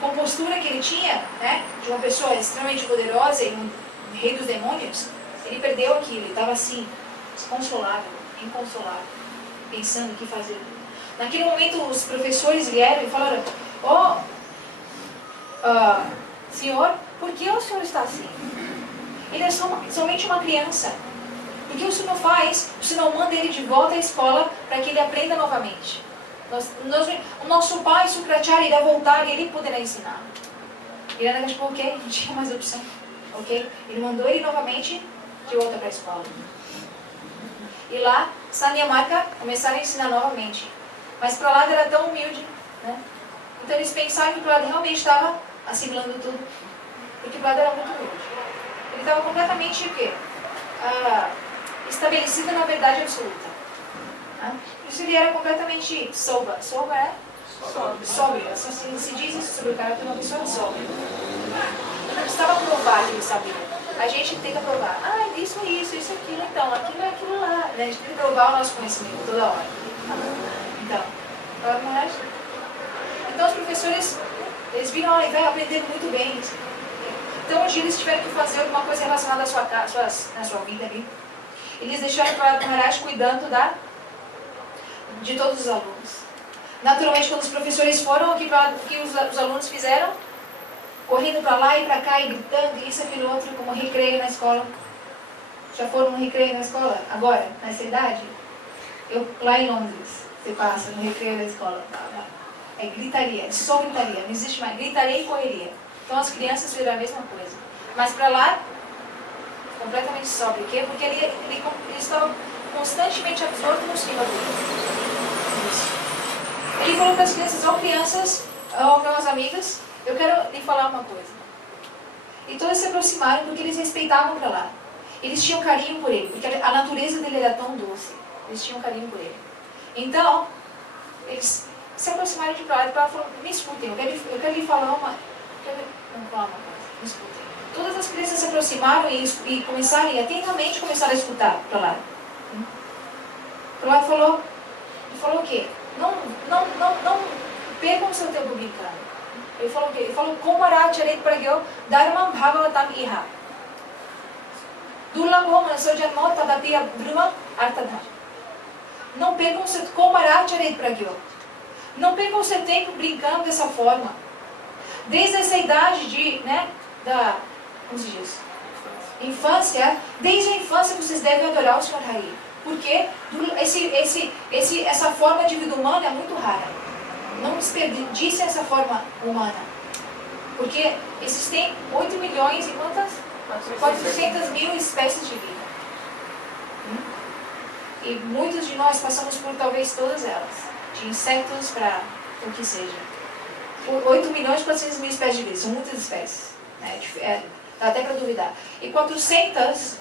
compostura que ele tinha, né, de uma pessoa extremamente poderosa e um rei dos demônios, ele perdeu aquilo, ele estava assim, desconsolável, inconsolável, pensando o que fazer. Naquele momento os professores vieram e falaram: senhor, por que o senhor está assim? Ele é somente uma criança. Por que o senhor não faz? O senhor não manda ele de volta à escola para que ele aprenda novamente? O nosso pai, Sukracharya, irá voltar e ele poderá ensinar. Ele era tipo, ok, não tinha mais opção. Ok? Ele mandou ele novamente de volta para a escola. E lá, Sanyamarka começaram a ensinar novamente. Mas Prahlada era tão humilde, né? Então eles pensaram que Prahlada realmente estava assimilando tudo. Porque Prahlada era muito humilde. Ele estava completamente o quê? Estabelecido na verdade absoluta. Por isso ele era completamente soba. Soba é? Sóbrio. Assim se diz isso sobre o caráter de uma pessoa sóbria. Ele não precisava provar que ele sabia. A gente tenta provar. Isso, aquilo, então. Aquilo é aquilo lá. A gente tem que provar o nosso conhecimento toda hora. Então os professores, eles viram, ele vai aprender muito bem. Então um dia eles tiveram que fazer alguma coisa relacionada à sua vida ali. Eles deixaram o Maharaj cuidando de todos os alunos. Naturalmente, quando os professores foram, o que os alunos fizeram? Correndo para lá e para cá e gritando, isso, aquilo, outro, como recreio na escola. Já foram no recreio na escola? Agora, nessa idade? Lá em Londres, você passa no recreio da escola. É gritaria, só gritaria, não existe mais. Gritaria e correria. Então as crianças viram a mesma coisa. Mas para lá, completamente sóbrio. Por quê? Porque ele estava constantemente absorto no esquema dele. Ele falou para as crianças: crianças, meus amigos, eu quero lhe falar uma coisa. E todos se aproximaram porque eles respeitavam para lá. Eles tinham carinho por ele, porque a natureza dele era tão doce. Eles tinham carinho por ele. Então, eles se aproximaram de lá e falaram: me escutem, eu quero lhe falar uma coisa, me escutem. Todas as crianças se aproximaram e começaram, e atentamente começaram a escutar para lá. Prahlada falou o quê? Não percam o seu tempo brincando. Ele falou o quê? Ele falou: Komara charit pragyo dharmam bhagavatam iha. Durlabho manaso janmo tadapi abdhruma artadhar. Não percam o seu Komara charit pragyo. Não percam o seu tempo brincando dessa forma. Desde essa idade como se diz? Infância, desde a infância vocês devem adorar o Senhor Hari. Porque essa forma de vida humana é muito rara. Não desperdicem essa forma humana. Porque existem 8 milhões e quantas? 400 mil espécies de vida. E muitos de nós passamos por talvez todas elas. De insetos para o que seja. 8 milhões e 400 mil espécies de vida. São muitas espécies. Dá até para duvidar. E 400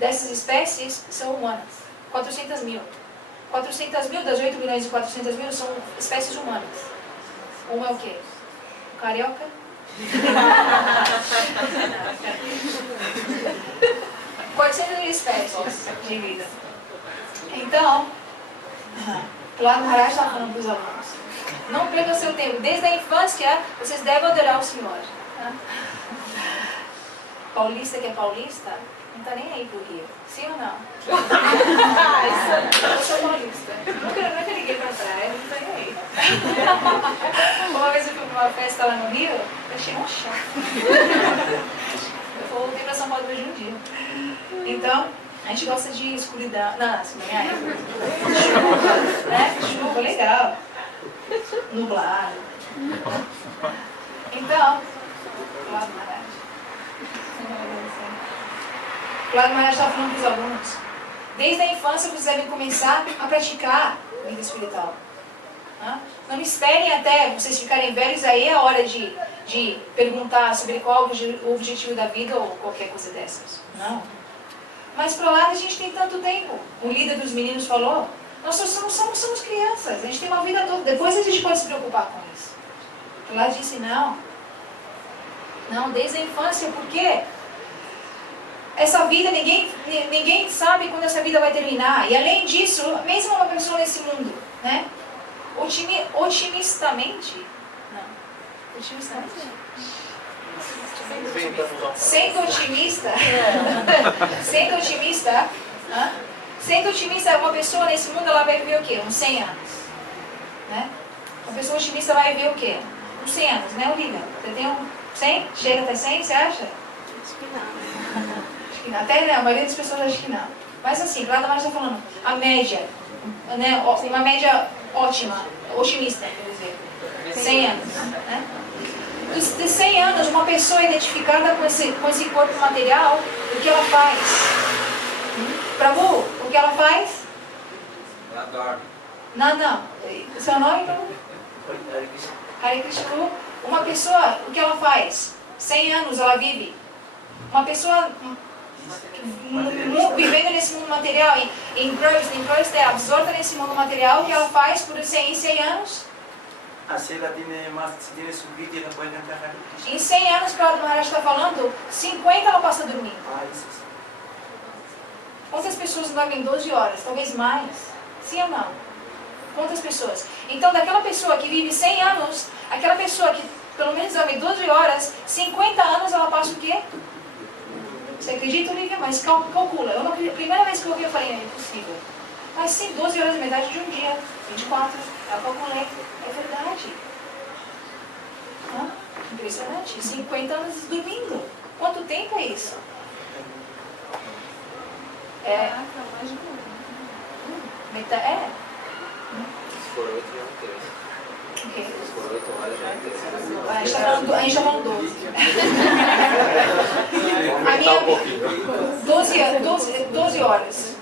dessas espécies são humanas. 400 mil. 400 mil das 8 milhões e 400 mil são espécies humanas. Uma é o quê? O carioca? 400 mil espécies de vida. Então, lá no Maharaj está falando para os alunos: não percam seu tempo. Desde a infância, vocês devem adorar o Senhor. Paulista que é paulista, não está nem aí pro Rio. Sim ou não? Eu sou paulista. Nunca liguei pra praia, não está nem aí. Uma vez eu fui para uma festa lá no Rio, eu achei um chato. Eu voltei para São Paulo hoje um dia. Então, a gente gosta de escuridão. Não, assim, chuva, né? Chuva, legal. Nublado. Então, Prahlada Maharaj. Prahlada Maharaj está falando para os alunos: desde a infância vocês devem começar a praticar a vida espiritual. Não esperem até vocês ficarem velhos, aí é a hora de perguntar sobre qual o objetivo da vida ou qualquer coisa dessas. Não. Mas para lá a gente tem tanto tempo. O líder dos meninos falou: nós somos crianças, a gente tem uma vida toda, depois a gente pode se preocupar com isso. Lá disse: não, desde a infância, porque essa vida, ninguém sabe quando essa vida vai terminar. E além disso, mesmo uma pessoa nesse mundo, né, otimistamente, não, Otimista não. Sendo otimista, sendo otimista, uma pessoa nesse mundo ela vai viver o quê? Uns 100 anos. Né? Uma pessoa otimista vai viver o quê? Uns 100 anos, né, Olivia? Você tem 100? Chega até 100, você acha? Acho que não. Acho que não. Até não, a maioria das pessoas acha que não. Mas assim, Clara Damares está falando, a média, né, uma média ótima, otimista, quer dizer, 100 anos. Né? De 100 anos, uma pessoa identificada com esse corpo material, o que ela faz? Prabhu, o que ela faz? Ela dorme. Não. O seu nome, Prabhu? Hare Krishna. Uma pessoa, o que ela faz? 100 anos ela vive. Uma pessoa vivendo nesse mundo material, em é absorta nesse mundo material, o que ela faz por 100 anos? Se ela tem su vida, ela pode cantar Hare Krishna. Em 100 anos, que o Maharaj está falando, 50 ela passa dormindo. Isso. Quantas pessoas dormem 12 horas? Talvez mais. Sim ou não? Quantas pessoas? Então, daquela pessoa que vive 100 anos, aquela pessoa que pelo menos dorme 12 horas, 50 anos ela passa o quê? Você acredita, Olivia? Mas calcula. A primeira vez que eu ouvi, eu falei, é impossível. Mas sim, 12 horas é metade de um dia. 24. Eu calculei. É verdade. Impressionante. 50 anos dormindo. Quanto tempo é isso? Mais de um. Se for 8, já não tem. Okay. Se for 8 horas, já não tem. A gente está falando 12. A minha 12 horas.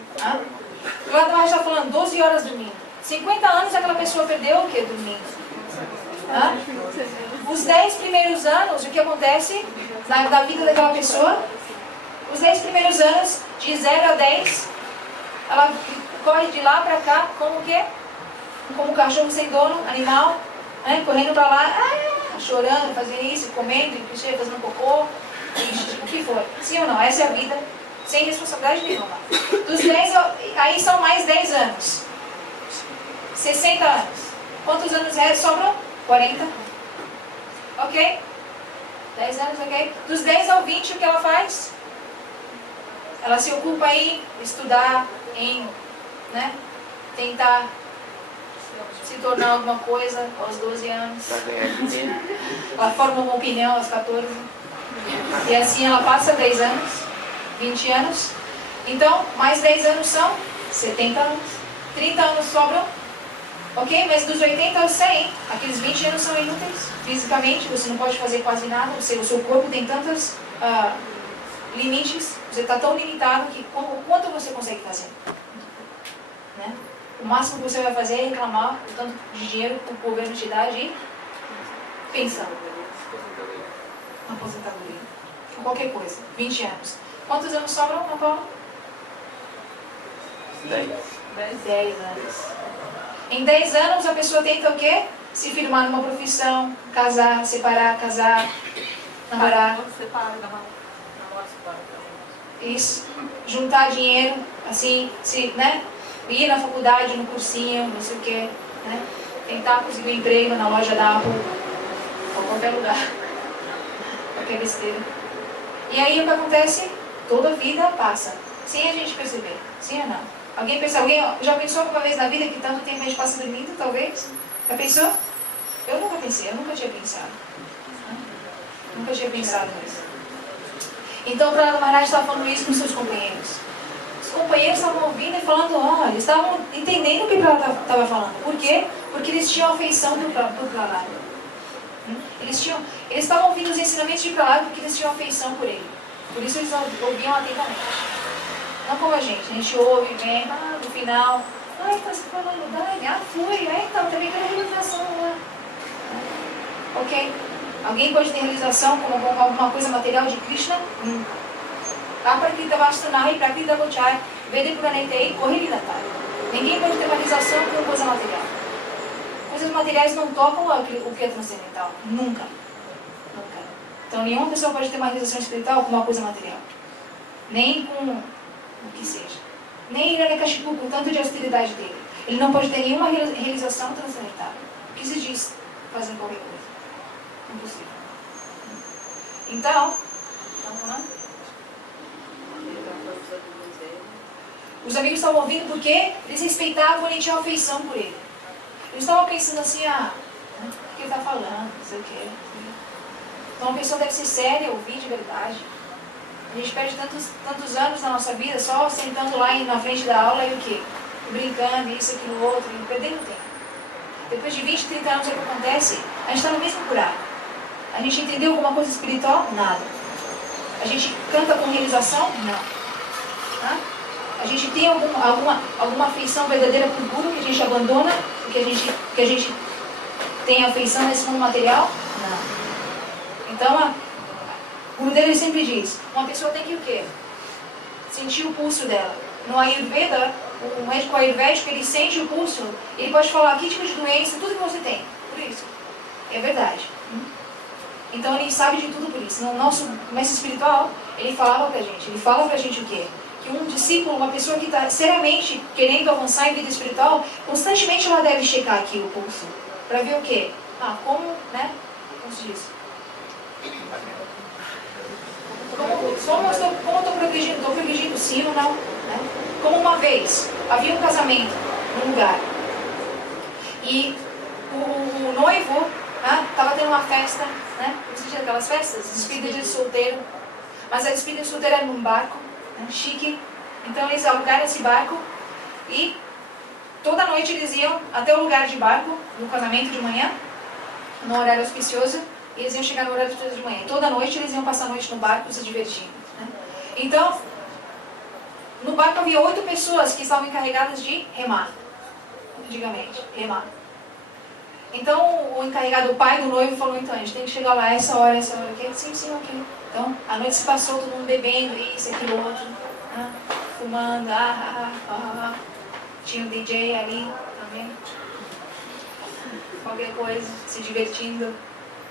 O Adamar está falando 12 horas dormindo. 50 anos aquela pessoa perdeu o que dormindo? Os 10 primeiros anos, o que acontece na vida daquela pessoa? Os 10 primeiros anos, de 0 a 10, ela corre de lá para cá, como o quê? Como um cachorro sem dono, animal, né? Correndo para lá, chorando, fazendo isso, comendo, fazendo cocô, o que for. Sim ou não? Essa é a vida, sem responsabilidade nenhuma. Dos 10, aí são mais 10 anos. 60 anos. Quantos anos sobram? 40. Ok? 10 anos, ok? Dos 10 ao 20, o que ela faz? Ela se ocupa em estudar, em, né, tentar se tornar alguma coisa aos 12 anos. Ela forma uma opinião aos 14. E assim ela passa 10 anos, 20 anos. Então, mais 10 anos são 70 anos. 30 anos sobram. Ok? Mas dos 80 aos 100, aqueles 20 anos são inúteis. Fisicamente, você não pode fazer quase nada. O seu corpo tem tantos limites. Você está tão limitado que quanto você consegue fazer? Né? O máximo que você vai fazer é reclamar do tanto de dinheiro que o governo te dá de pensão. Aposentadoria. Qualquer coisa. 20 anos. Quantos anos sobram, Ana Paula? 10 anos. Em 10 anos a pessoa tenta o quê? Se firmar numa profissão, casar, separar, casar, namorar. Isso. Juntar dinheiro, assim, né? Ir na faculdade, no cursinho, não sei o quê, né? Tentar conseguir um emprego na loja da Apple, ou qualquer lugar. Qualquer besteira. E aí o que acontece? Toda a vida passa, sem a gente perceber. Sim ou não? Alguém já pensou alguma vez na vida que tanto tempo a gente passa dormindo, talvez? Já pensou? Eu nunca pensei, eu nunca tinha pensado. Nunca tinha pensado nisso. Então, o Prabhupada Maharaj estava falando isso com seus companheiros. Os companheiros estavam ouvindo e falando, eles estavam entendendo o que o Prabhupada estava falando. Por quê? Porque eles tinham afeição por Prabhupada. Eles estavam ouvindo os ensinamentos de Prabhupada porque eles tinham afeição por ele. Por isso eles ouviam atentamente. Não como a gente ouve, vem, no final, então você falando, fui, então também quero realização lá. Ok? Alguém pode ter realização como alguma coisa material de Krishna? Prakrita Vastanahi, Prakrita Gochai, Vede Puranetei, Korrelidatai. Ninguém pode ter uma realização com coisa material. Coisas materiais não tocam o que é transcendental. Nunca. Nunca. Então nenhuma pessoa pode ter uma realização espiritual com uma coisa material. Nem com o que seja. Nem Hiranyakashipu, com tanto de austeridade dele. Ele não pode ter nenhuma realização transcendental. O que se diz? Fazendo qualquer coisa. possível. Então, estamos falando? Os amigos estavam ouvindo porque eles respeitavam e tinham afeição por ele. Eles estavam pensando assim, o que ele está falando, não sei o quê. Então a pessoa deve ser séria, ouvir de verdade. A gente perde tantos anos na nossa vida só sentando lá na frente da aula e o quê? Brincando, isso, aquilo, outro, e perdendo tempo. Depois de 20, 30 anos, o que acontece? A gente está no mesmo buraco. A gente entendeu alguma coisa espiritual? Nada. A gente canta com realização? Não. A gente tem alguma afeição verdadeira por Guru que a gente abandona? Que a gente tem afeição nesse mundo material? Não. Então, o Guru dele sempre diz, uma pessoa tem que o quê? Sentir o pulso dela. No Ayurveda, o médico ayurvédico, ele sente o pulso, ele pode falar que tipo de doença, tudo que você tem. Por isso. É verdade. Então ele sabe de tudo por isso. No nosso mestre espiritual, ele falava pra gente, ele fala pra gente o quê? Que um discípulo, uma pessoa que está seriamente querendo avançar em vida espiritual, constantemente ela deve checar aqui o pulso. Para ver o quê? Como se diz? Como eu estou progredindo? Estou progredindo sim ou não? Né? Como uma vez, havia um casamento num lugar. E o noivo estava tendo uma festa, né? Você tinha aquelas festas? Despedida de solteiro. Mas a despedida de solteiro era num barco, chique. Então eles alugaram esse barco e toda noite eles iam até o lugar de barco, no casamento de manhã, no horário auspicioso, e eles iam chegar no horário de manhã. Toda noite eles iam passar a noite no barco se divertindo. Né? Então, no barco havia 8 pessoas que estavam encarregadas de remar, antigamente, remar. Então o encarregado, o pai do noivo, falou, então, a gente tem que chegar lá essa hora, ok? Sim, ok. Então, a noite se passou, todo mundo bebendo, isso, aquilo, outro, fumando, tinha um DJ ali também, qualquer coisa, se divertindo.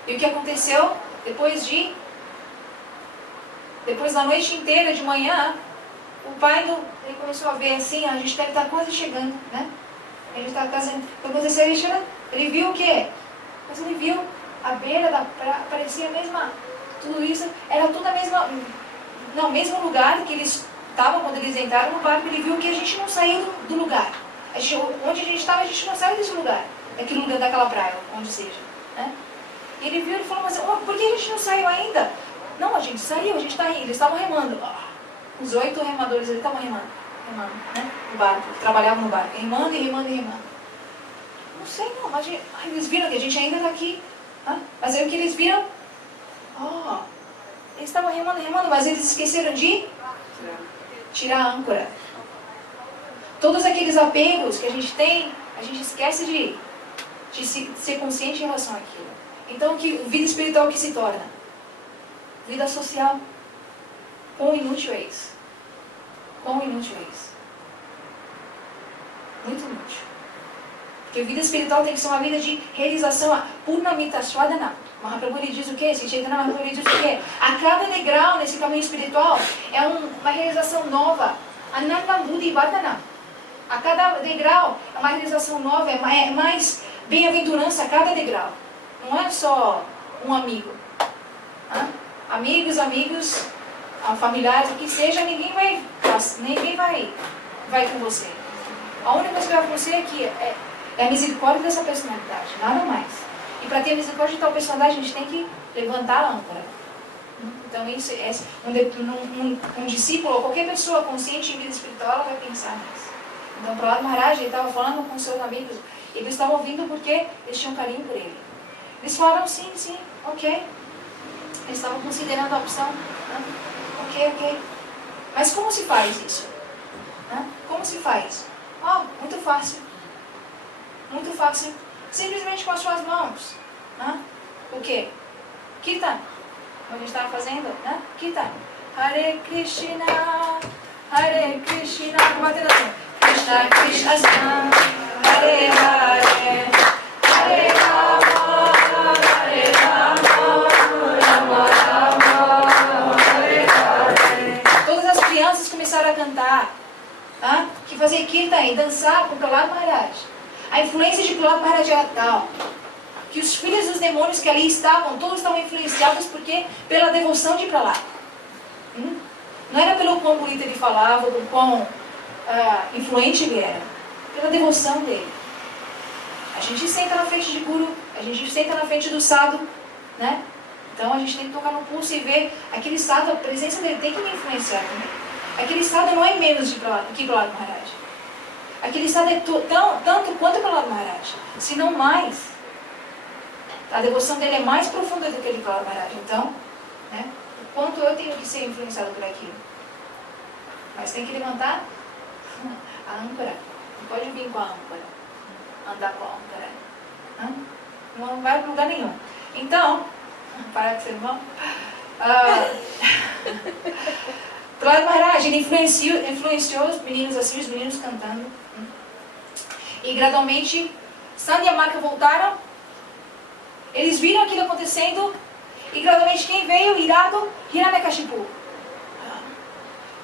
E o que aconteceu? Depois da noite inteira, de manhã, o pai ele começou a ver assim, a gente deve estar quase chegando, né? Ele está quase... O que aconteceu? Ele viu o quê? Mas ele viu a beira da praia, parecia a mesma... Tudo isso, era tudo a mesma... Não, mesmo lugar que eles estavam quando eles entraram no barco. Ele viu que a gente não saiu do lugar. Onde a gente estava, a gente não saiu desse lugar. Daquele lugar, daquela praia, onde seja. Né? E ele viu e falou, mas por que a gente não saiu ainda? Não, a gente saiu, a gente está indo. Eles estavam remando. Os 8 remadores, eles estavam remando, né? No barco, trabalhavam no barco. Remando. Não sei não, mas eles viram que a gente ainda está aqui. Mas aí o que eles viram? Eles estavam remando, mas eles esqueceram de tirar a âncora. Todos aqueles apegos que a gente tem, a gente esquece de ser consciente em relação àquilo. Então, vida espiritual que se torna? Vida social. Quão inútil é isso? Muito inútil. Porque a vida espiritual tem que ser uma vida de realização. Purnamita Swadana. Mahaprabhu ele diz o quê? Chaitanya Mahaprabhu ele diz o quê? A cada degrau nesse caminho espiritual é uma realização nova. Ananda Buddhi Vadana. A cada degrau é uma realização nova, é mais bem-aventurança a cada degrau. Não é só um amigo. Amigos, familiares, o que seja, ninguém vai com você. A única coisa que vai com você aqui é a misericórdia dessa personalidade, nada mais. E para ter misericórdia de tal personalidade, a gente tem que levantar a âncora. Então, isso é um discípulo ou qualquer pessoa consciente em vida espiritual, ela vai pensar nisso. Então, Prahlad Maharaj, ele estava falando com seus amigos, eles estavam ouvindo porque eles tinham carinho por ele. Eles falaram sim, ok. Eles estavam considerando a opção. Ok. Mas como se faz isso? Como se faz? Muito fácil. Muito fácil. Simplesmente com as suas mãos. O quê? Kirtan. Como a gente estava fazendo, Kirtan. Hare Krishna, Krishna Krishna, Hare Hare, Hare Rama, Hare Rama, Rama Rama, Hare Hare. Todas as crianças começaram a cantar, que fazer Kirtan e dançar com Prahlad Maharaj. A influência de Prahlad Maharaj era tal que os filhos dos demônios que ali estavam, todos estavam influenciados porque pela devoção de ir para lá. Não era pelo quão bonito ele falava, pelo quão influente ele era, pela devoção dele. A gente senta na frente de guru, a gente senta na frente do sadhu, né? Então a gente tem que tocar no pulso e ver aquele sadhu, a presença dele tem que me influenciar também. Aquele sadhu não é menos do que Prahlad Maharaj. Aquele sadhu é tanto quanto Prahlad Maharaj, se não mais. A devoção dele é mais profunda do que a de Prahlad Maharaj. Então, né? O quanto eu tenho que ser influenciado por aquilo. Mas tem que levantar a âncora. Não pode vir com a âncora. Andar com a âncora. Não vai para lugar nenhum. Então, para de ser irmão. Prahlad Maharaj, ele influenciou os meninos assim, os meninos cantando. E gradualmente, Sandhya e a Marca voltaram. Eles viram aquilo acontecendo. E gradualmente quem veio? Irado? Hiranyakashipu.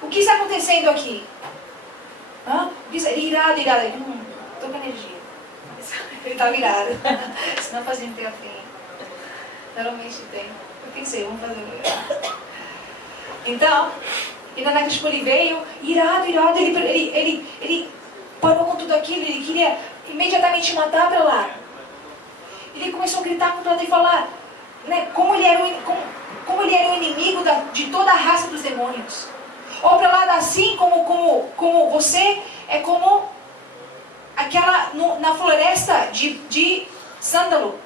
O que está acontecendo aqui? Irado. Estou com energia. Ele está virado. Senão fazia um teatrinho. Normalmente tem. Eu pensei, vamos fazer um. Então, Hiranyakashipu ele veio, irado. Ele parou com tudo aquilo. Ele queria imediatamente matar para lá. Ele começou a gritar com Prahlad e falar, né, como ele era o inimigo de toda a raça dos demônios. Ou Prahlad, assim como você é como aquela na floresta de sândalo,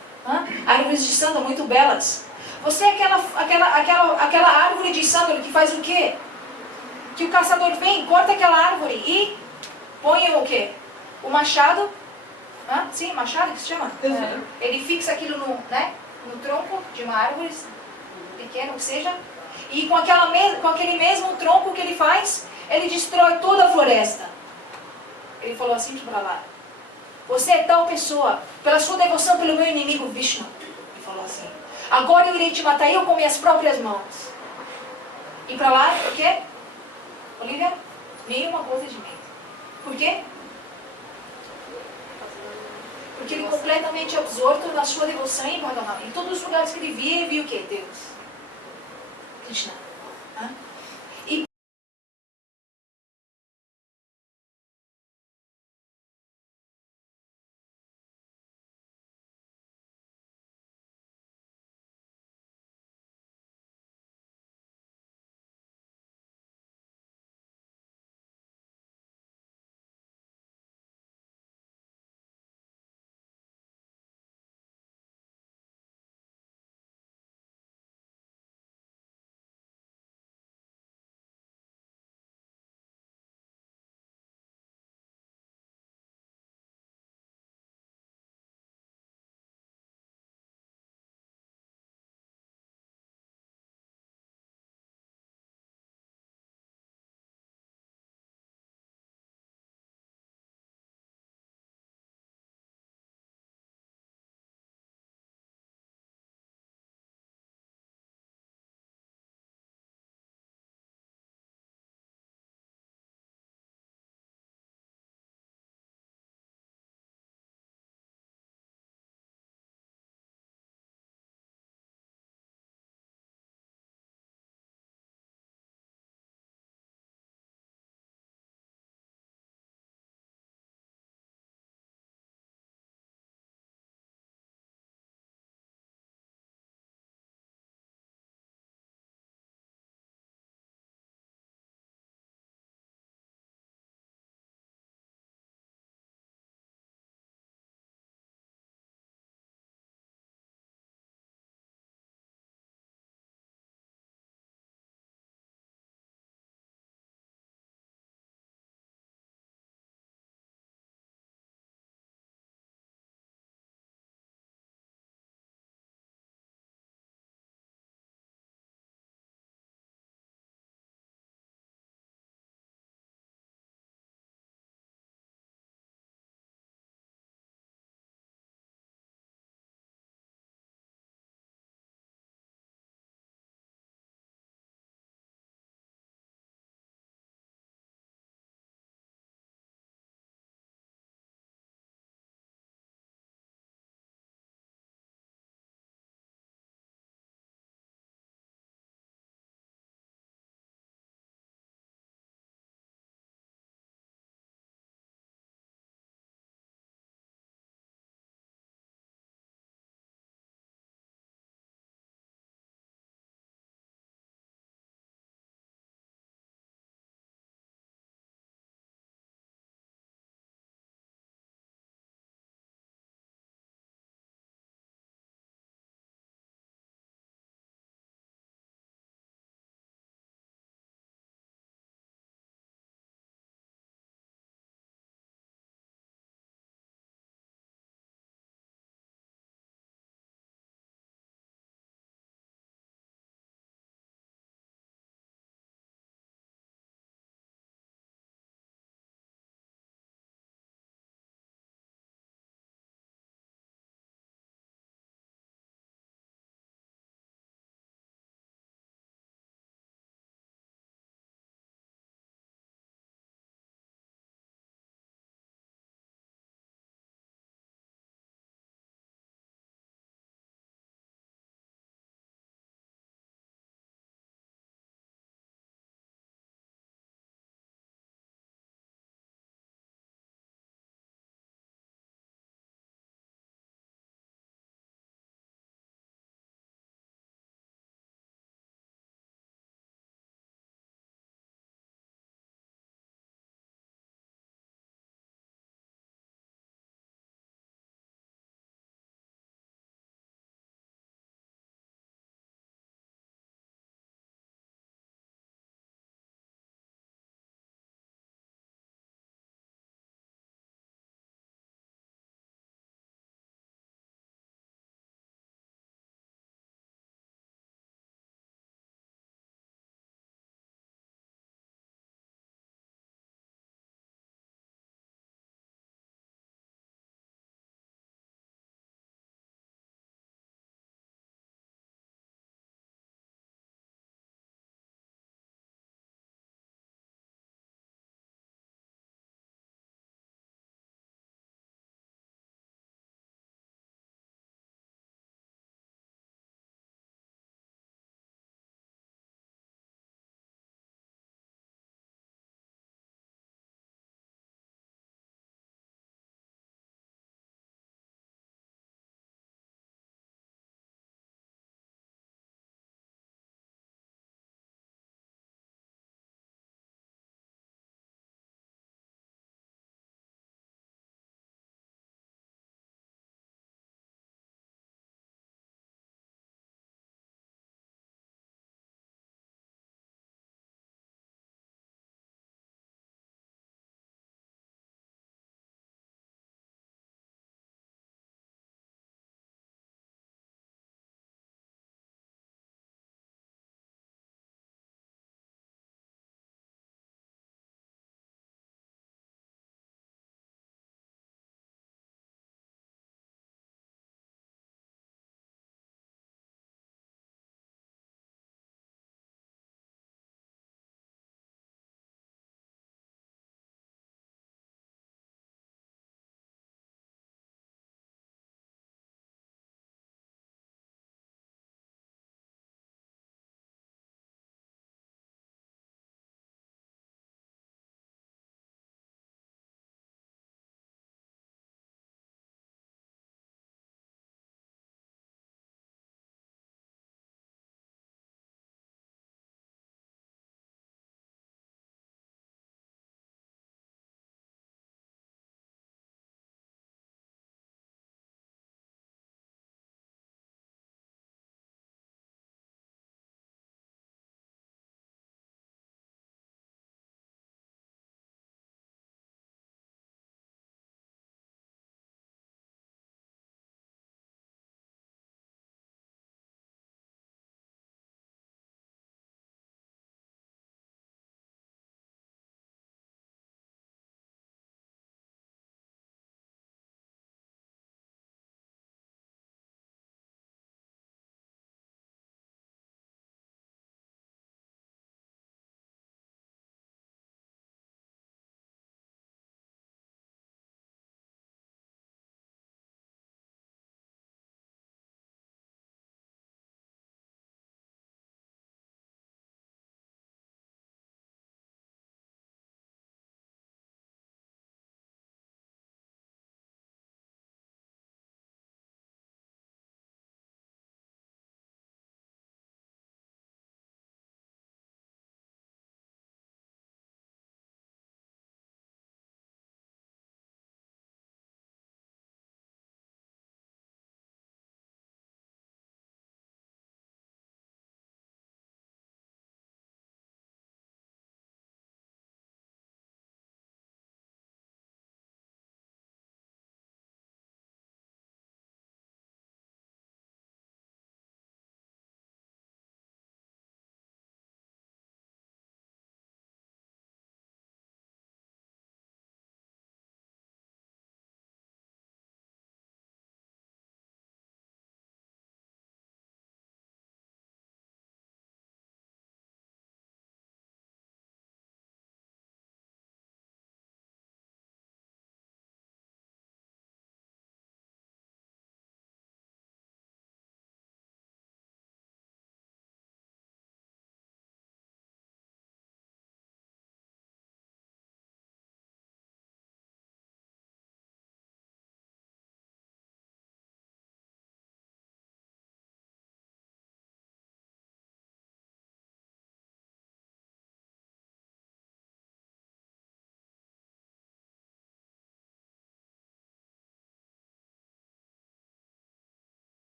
árvores de sândalo muito belas. Você é aquela árvore de sândalo que faz o quê? Que o caçador vem, corta aquela árvore e põe o quê? O machado. Sim, machado que se chama? Ele fixa aquilo no tronco de uma árvore, pequeno que seja, e com aquele mesmo tronco que ele faz, ele destrói toda a floresta. Ele falou assim para lá: você é tal pessoa, pela sua devoção pelo meu inimigo Vishnu. Ele falou assim: agora eu irei te matar eu com minhas próprias mãos. E para lá, o quê? Olivia? Nenhuma coisa de medo. Por quê? Porque ele completamente absorto na sua devoção em Bhagavan. Em todos os lugares que ele via o quê? Deus. Krishna.